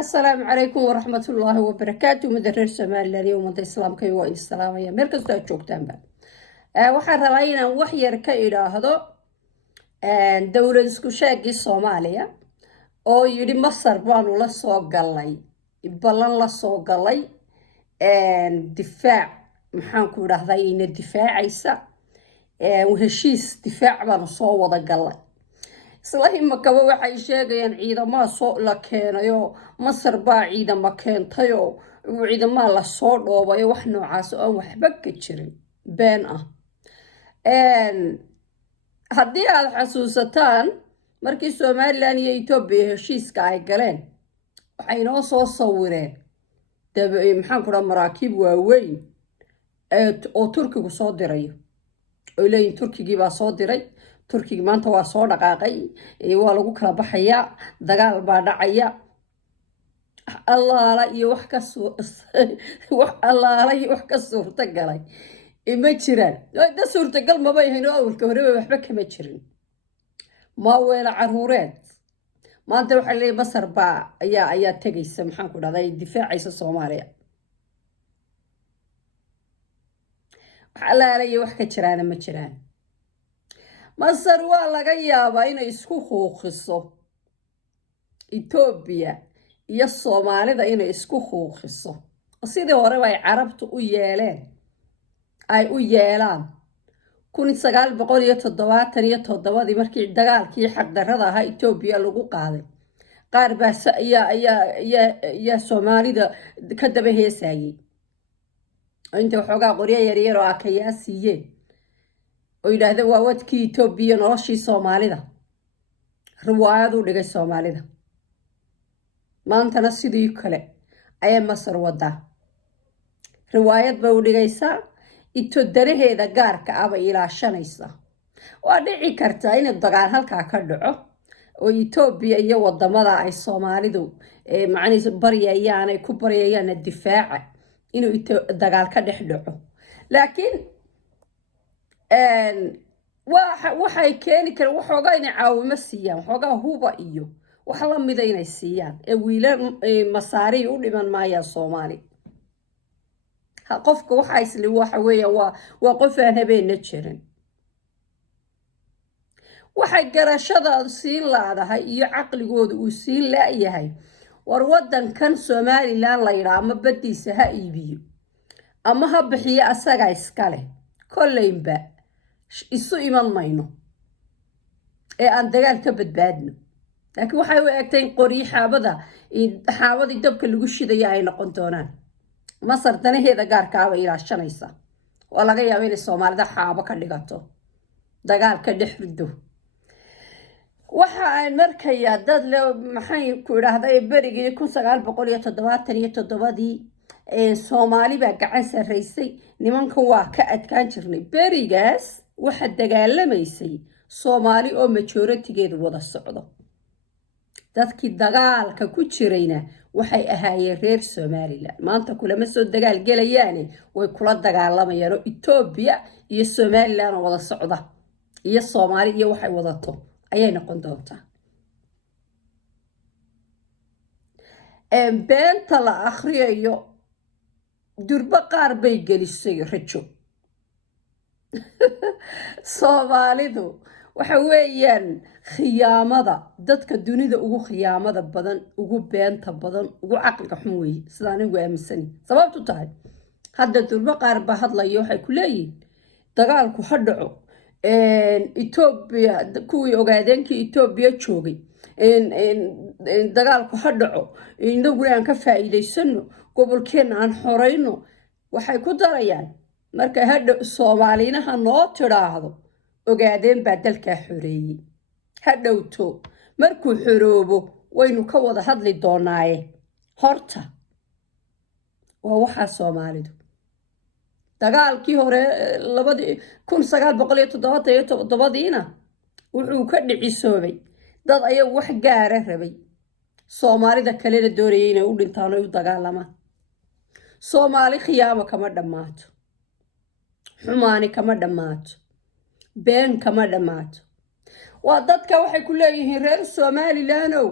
السلام عليكم ورحمة الله وبركاته. مدرر سمال اليوم مدى إسلام كي وإن السلام يا مركز تأجوك تنبا waxaan rabaa inaan wax yar ka idhaahdo dowlad isku sheegii Soomaaliya oo yiri Masar baanu la soo galay ballan la soo galay difaac maxaan ku idhaahdaa in difaacaysa heshiis difaac baanu soo wada galay isla imikaba waxay sheegayaan ciidamada soo la keenayo Masar baa ciidamo keentayo ciidamada la soo dhoobayo wax noocaas oo waxba ka jirin been ah haddii aad xasuusataan markii Soomaaliland iyo Itoobiya heshiiska ay galeen waxay noo soo sawireen maxaan ku dhahaa maraakiib waaweyn oo Turkigu soo dirayo oo leeyin Turkigii baa soo diray Turkiga maanta waa soo dhaqaaqay waa lagu kala baxayaa dagaal baa dhacaya allaala iyo wax ka suurta galay ima jiraan da suurtagal maba yahayn oo awalka horeba waxba kama jirin ma weela caruureed maanta waxa leeyahay Masar baa ayaa tagaysa maxaan ku dhahday difaacaysa Soomaaliya wax allaala iyo wax ka jiraan ma jiraan Masar waa laga yaabaa inay isku xuuqiso Itoobiya iyo Soomaalida inay isku xuuqiso sidii hore ay Carabtu u yeeleen ay u yeelaan 1977 markii dagaalkii xaq darrada ahaa Itoobiya lagu qaaday qaar baa ayaa Soomaalida ka daba heesayay inta waxoogaa qoryo yaryar oo akayaa siiyeen oo yidhaahdeen waa wadkii Itoobiya noloshii Soomaalida riwaayad u dhigay Soomaalida maantana sidii kale ayay Masar wadaa riwaayad bay u dhigaysaa ito daraheeda gaarka ah bay ilaashanaysa waa dhici kartaa in dagaal halkaa ka dhaco oo Itoobiya iyo wadamada ay Soomaalidu macnihiisu baryayaan ay ku baryayaan difaaca inuu dagaal ka dhex dhaco laakiin waxay keeni karaan waxoogaa inay caawimo siiyaan waxoogaa huba iyo wax la mid inay siiyaan wiilal Masaari u dhiman maayaan Soomaali qofka waxa isla waxa weeyaan waa qof aan habeenna jirin waxay garashada siin laadahay iyo caqligooda uu siin laayahay war wadankan Somaliland la yiraahdo ama badiisa ha iibiyo ama ha bixiyo asaga iskale kolleynba isu iman mayno aan dagaal ka badbaadno laakiin waxay u egtay qori xaabadii dabka lagu shiday ay noqon doonaan Masar danaheeda gaarka ah bay ilaashanaysa oo laga yaabo in Soomaalida xaabo ka dhigato dagaal ka dhex rido waxa ay markaya dad maxay ku idhaahday berigii 1977 Soomaali baa gacan sareysay nimanka waa ka adkaan jirnay berigaas waxa dagaalamaysay Soomaali oo majoritigeedu wada socdo dadkii dagaalka ku jirayna waxay ahaayeen reer Somaliland maanta kulama soo dagaal galayaan way kula dagaalamayaan oo Itoobiya iyo Somaliland wada socda iyo Soomaali iyo waxay wadato ayay noqon doontaa beenta la akhriyo durba qaar bay gelisay rajo Soomaalidu waxa weeyaan khiyaamada dadka dunida ugu khiyaamada badan ugu beenta badan ugu caqliga xun weey sidaan anigu aaminsan sababtu tahay hadda durba qaar ba hadlayo waxay ku leeyihiin dagaalku ha dhaco Itoobiya kuwii ogaadeenkii Itoobiya joogay dagaalku ha dhaco inagu aan ka faa'iideysano gobolkeena aan xoreyno waxay ku darayaan marka hadda Soomaalinaha noo tiraahdo ogaadeen baa dalka xoreeyay hadhowto markuu xoroobo waynu ka wada hadli doonaaye horta waa waxa Soomaalidu dagaalkii hore 1977 wuxuu ka dhicisoobay dad ayagu wax gaar ah rabay Soomaalida kale doonayay inay u dhintaan oo u dagaalamaan Soomaali khiyaamo kama dhamaato xumaani kama dhamaato been kama dhamaato waa dadka waxay ku leeyihiin reer Somaliland oo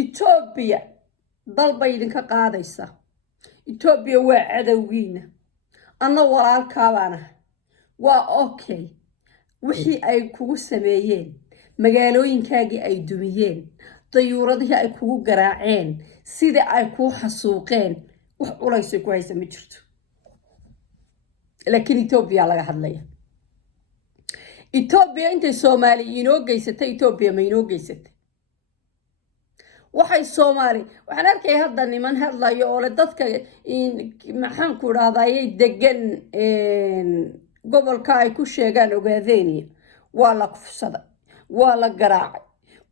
Itoobiya dal bay idinka qaadaysa Ethiopia waa cadowgiina anna walaalkaabaana waa okay wixii ay kugu sameeyeen magaalooyinkaagii ay dumiyeen dayuuradihii ay kugu garaaceen sida ay kuu xasuuqeen wax culaysay ku haysa ma jirto laakiin Ethiopia laga hadlaya Ethiopia intay Soomaali inoo geysatay Ethiopia ma inoo geysatay waxay Soomaali waxaan arkay hadda niman hadlayo oo dadka maxaan ku raadayay degan gobolka ay ku sheegaan Ogaadeniya waa la kufsaday waa la garaacay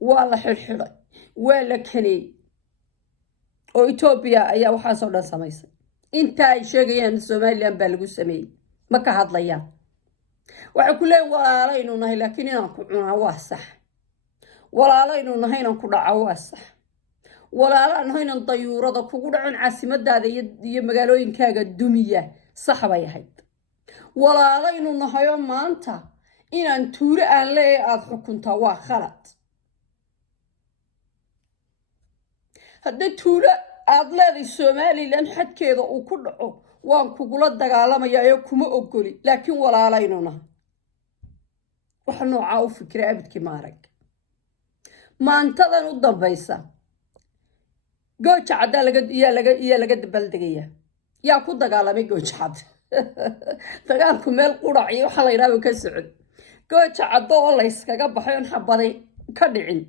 waa la xirxiray waa la kanay oo Ethiopia ayaa waxa soo dhan samaysay inta ay sheegayaan Soomaaliland baa lagu sameeyay ma ka hadlayaan waxa ku leeyahay walaalaynu nahay laakiin inaan ku cunaa waa sax walaalaynu nahay inaan ku dhaco waa sax walaalaan nahay inaan dayuurada kugu dhacon caasimadaada iyo magaalooyinkaaga dumiya sax bay ahayd walaalaynu nahay oo maanta inaan tuure aan leeyahay aad xukuntaa waa khalad haddii tuure aad leedahay Soomaaliland xadkeeda uu ku dhaco waan kugula dagaalamayaa kuma ogoli laakiin walaalaynu nahay waxa nooca u fikra abidkii maarag maantadan u dambaysa gooja cadda laga dabaldegaya yaa ku dagaalamay gooja cad dagaalku meel qurac iyo waxa la yiraahdo ka socod gooja cadda oo la iskaga baxay on xabaday ka dhicin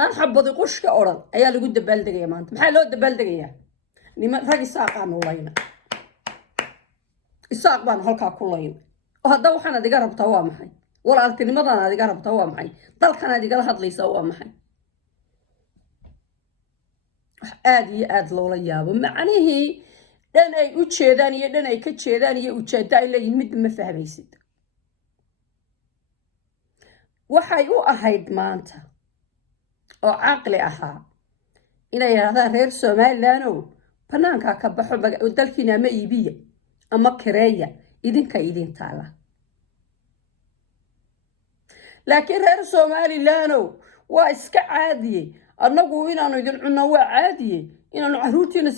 aan xabadi qushka oran ayaa lagu dabaldegaya maanta maxaa loo dabaldegaya niman rag isaaqaan u layna isaaq baan halka ku layna oo hadda waxaan adiga rabtaa waa maxay walaaltinimadan adiga rabtaa waa maxay dalkan adiga la hadlaysaa waa maxay aad iyo aad loola yaabo macnihii dhan ay u jeedaan iyo dhan ay ka jeedaan iyo ujeedda ay leeyihiin mid ma fahmaysid waxay u ahayd maanta oo caqli ahaa inay yiraahdaan reer Soomaaliland oo banaanka ka baxo dalkiina ma iibiya ama kireeya idinka idin taala laakiin reer Soomaaliland waa iska caadiye annagu inaanu idin cunno waa caadiye inaanu caruurtiina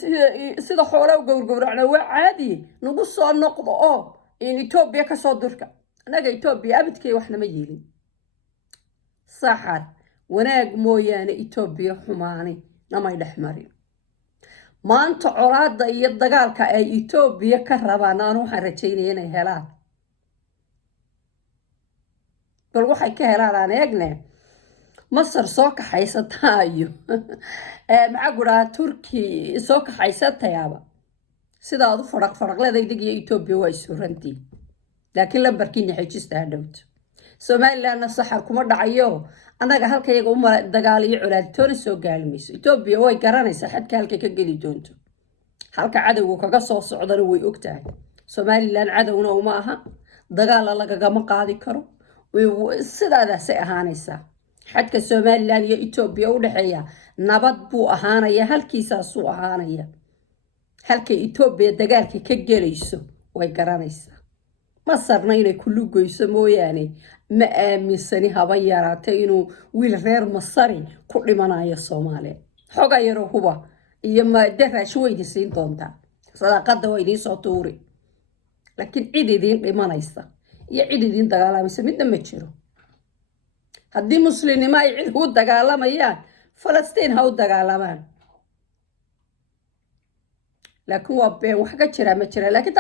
sida xoolaha gowrgowracno waa caadiye nagu soo noqdo oo in Ethiopia ka soo durka anaga Ethiopia abidkay waxna ma yeelin saxar wanaag mooyaane Ethiopia xumaani namay dhaxmarin maanta colaada iyo dagaalka ay Ethiopia ka rabaan aan waxaan rajaynaa inay helaan bal waxay ka helaan eegne Masar soo kaxaysataayo maxaa guraa Turki soo kaxaysatayaaba sida aad u faraqleedahay iyo Ethiopia way surantii laakiin lambarkiina xijista hadhowto Soomaaliland saxar kuma dhacayo anaga halkayaga uma dagaal iyo colaadtoona soo gaalmayso Ethiopia way garanaysaa xadka halka ka geli doonto halka cadawgu kaga soo socdana way ogtahay Soomaaliland cadawna uma aha dagaal lagama qaadi karo sidaadaas ay ahaanaysaa xadka Soomaaliland iyo Ethiopia u dhaxeeya nabad buu ahaanaya halkiisaas uu ahaanaya halka Ethiopia dagaalka ka gelayso way garanaysaa Masarna inay kullu goyso mooyaane ma aaminsani haba yaraatay inuu wiil reer Masari ku dhimanayo Soomaaliya xoga yaro huba iyo ma darash way siin doontaa sadaqada way idin soo tuuri laakiin cid idin dhimanaysa iyo cid idin dagaalamaysa midna ma jiro haddii muslimnimo ay cid u dagaalamayaan Falastiin ha u dagaalamaan laakiin waa been wax ka jira ma jira laakiin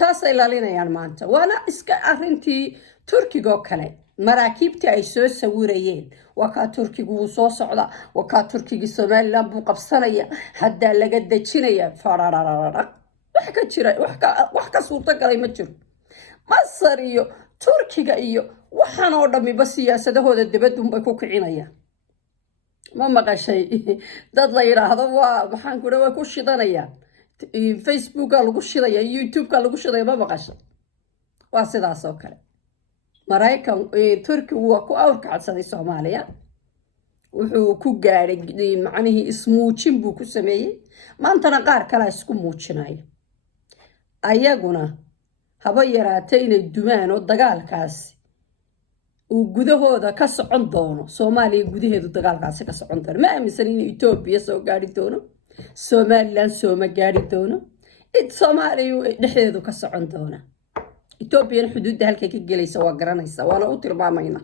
taasay ilaalinayaan maanta waana iska arintii Turkiga oo kale maraakiibtii ay soo sawirayeen waa ka Turkigu uu soo socda waa ka Turkiga Soomaaliland buu qabsanaya hadda laga dajinaya farararara wax ka jira wax ka suurta galay ma jiro Masar iyo Turkiga iyo waxaan oo dhamiba siyaasadahooda dibadda bay ku kicinayaan ma maqashay dad la yiraahdo waa waxaan ku dhawa ku shidanayaan Facebook lagu shidaya YouTube lagu shidaya ma maqashay waa sidaas oo kale Maraykan Turkiga waa ku awrkacsaday Soomaaliya wuxuu ku gaaray macnaheedu ismuujin buu ku sameeyay maantana qaar kale isku muujinaya ayaguna haba yaraatay inay dumaan oo dagaalkaasi gudahooda ka socon doono Soomaaliya gudaheedu dagaalkaasi ka socon doono ma aaminsan in Ethiopia soo gaari doono Somaliland soo ma gaari doono Soomaaliya dhexdeedu ka socon doona Ethiopia xuduudda halkay ka galaysa waa garanaysa waana u tilmaamayna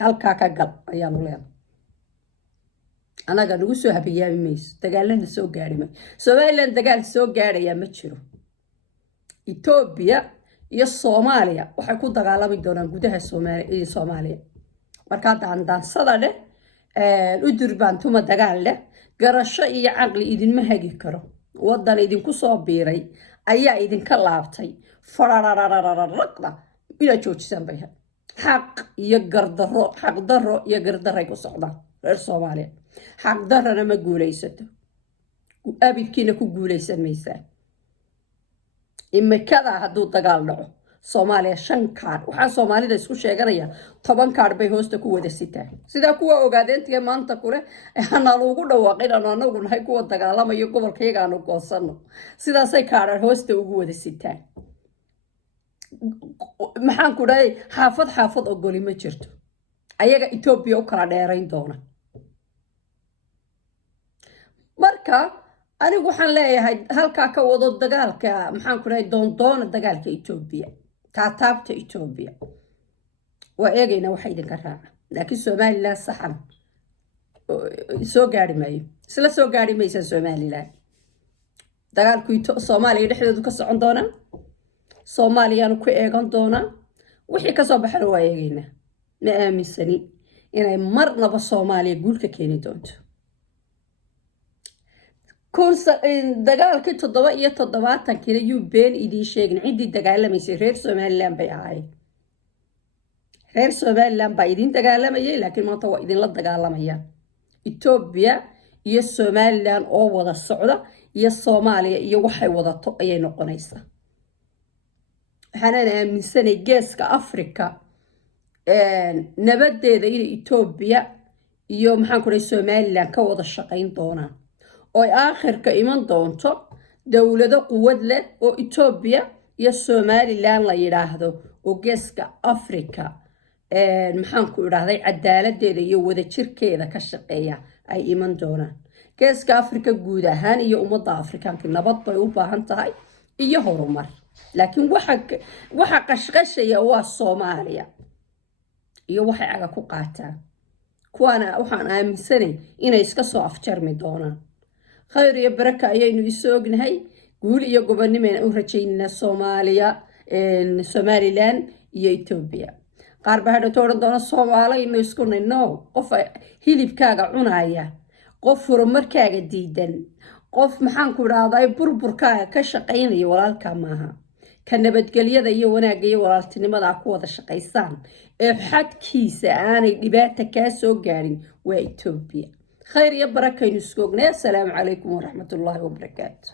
halka ka gal ayaanu leeyahay anaga nagu soo habiyaami mayso dagaalada soo gaari ma Somaliland dagaal soo gaaraya ma jiro Ethiopia iyo Soomaaliya waxay ku dagaalami doonaan gudaha Soomaaliya marka daansada leh u durbaantuma dagaal leh garasho iyo aqli idinma hagi karo wadan idinku soo biiray ayaa idinka laabtay farararararaqda ila joojisaan bay xaq iyo gardaro xaq daro iyo gardaray ku socdaan reer Soomaaliya xaq darana ma guulaysato abidkiina ku guulaysan maysaa imikada hadduu dagaal dhaco Soomaaliya 5 kaar waxa Soomaalida isku sheeganaya 10 kaar bay hoosta ku wada sitaan sida kuwa ogaadeentiga maanta kule ana loogu dhawaaqay anagu nahay kuwa dagaalamayo gobolkayga aanu goosano sidaasay kaar hoosta ugu wada sitaan maxaan ku dhahay xaafad ogoli ma jirto ayaga Ethiopia u kala dheerayn doona marka anigu waxaan leeyahay halka ka wado dagaalka maxaan ku dhahay doona dagaalka Ethiopia taabta Ethiopia waa eegayna waxa idinka raaca laakiin Somaliland saxan soo gaari maayo isla soo gaari maysa Somaliland dagaalku Soomaaliya dhexdeedu ka socon doona Soomaaliyana ku eegan doona wixii ka soo baxay waa eegayna ma aaminsani inay marnaba Soomaaliya guulka keeni doonto dagaalkii 7 kina yuu been idin sheegin cidii dagaalamaysa reer Somaliland bay ahaayeen reer Somaliland baa idin dagaalamayay laakiin maanta waa idin la dagaalamayaan Ethiopia iyo Somaliland oo wada socda iyo Soomaaliya iyo waxay wadato ayay noqonaysaa waxaan aaminsanay geeska Afrika nabadeeda in Ethiopia iyo maxaan ku dhahay Somaliland ka wada shaqayn doonaan oo aakhirka iman doonto dawlado quwad leh oo Ethiopia iyo Somaliland la yiraahdo oo geeska Afrika maxaan ku idhaahday cadaaladeeda iyo wada jirkeeda ka shaqeeya ay iman doonaan geeska Afrika guud ahaan iyo ummadda Afrikaanka nabad bay u baahan tahay iyo horumar laakiin waxa qashqashaya waa Soomaaliya iyo waxay aga ku qaataan kuwana waxaan aaminsanay inay iska soo afjarmi doonaan khayr iyo baraka ayaynu isognahay guul iyo gobonimada u rajaynaa Soomaaliya Somaliland iyo Ethiopia qaar baa hadda tooran doona Soomaaliya isku nino qof hilibkaaga cunaya qof horumarkaaga diidan qof maxaan ku raadayay burburkaaga ka shaqeynaya walaalka maaha ka nabadgelyada iyo wanaagga iyo walaaltinimada ku wada shaqeysaan ee xadkiisa aanay dhibaato ka soo gaarin waa Ethiopia خير يا بركة ينسكوك السلام عليكم ورحمة الله وبركاته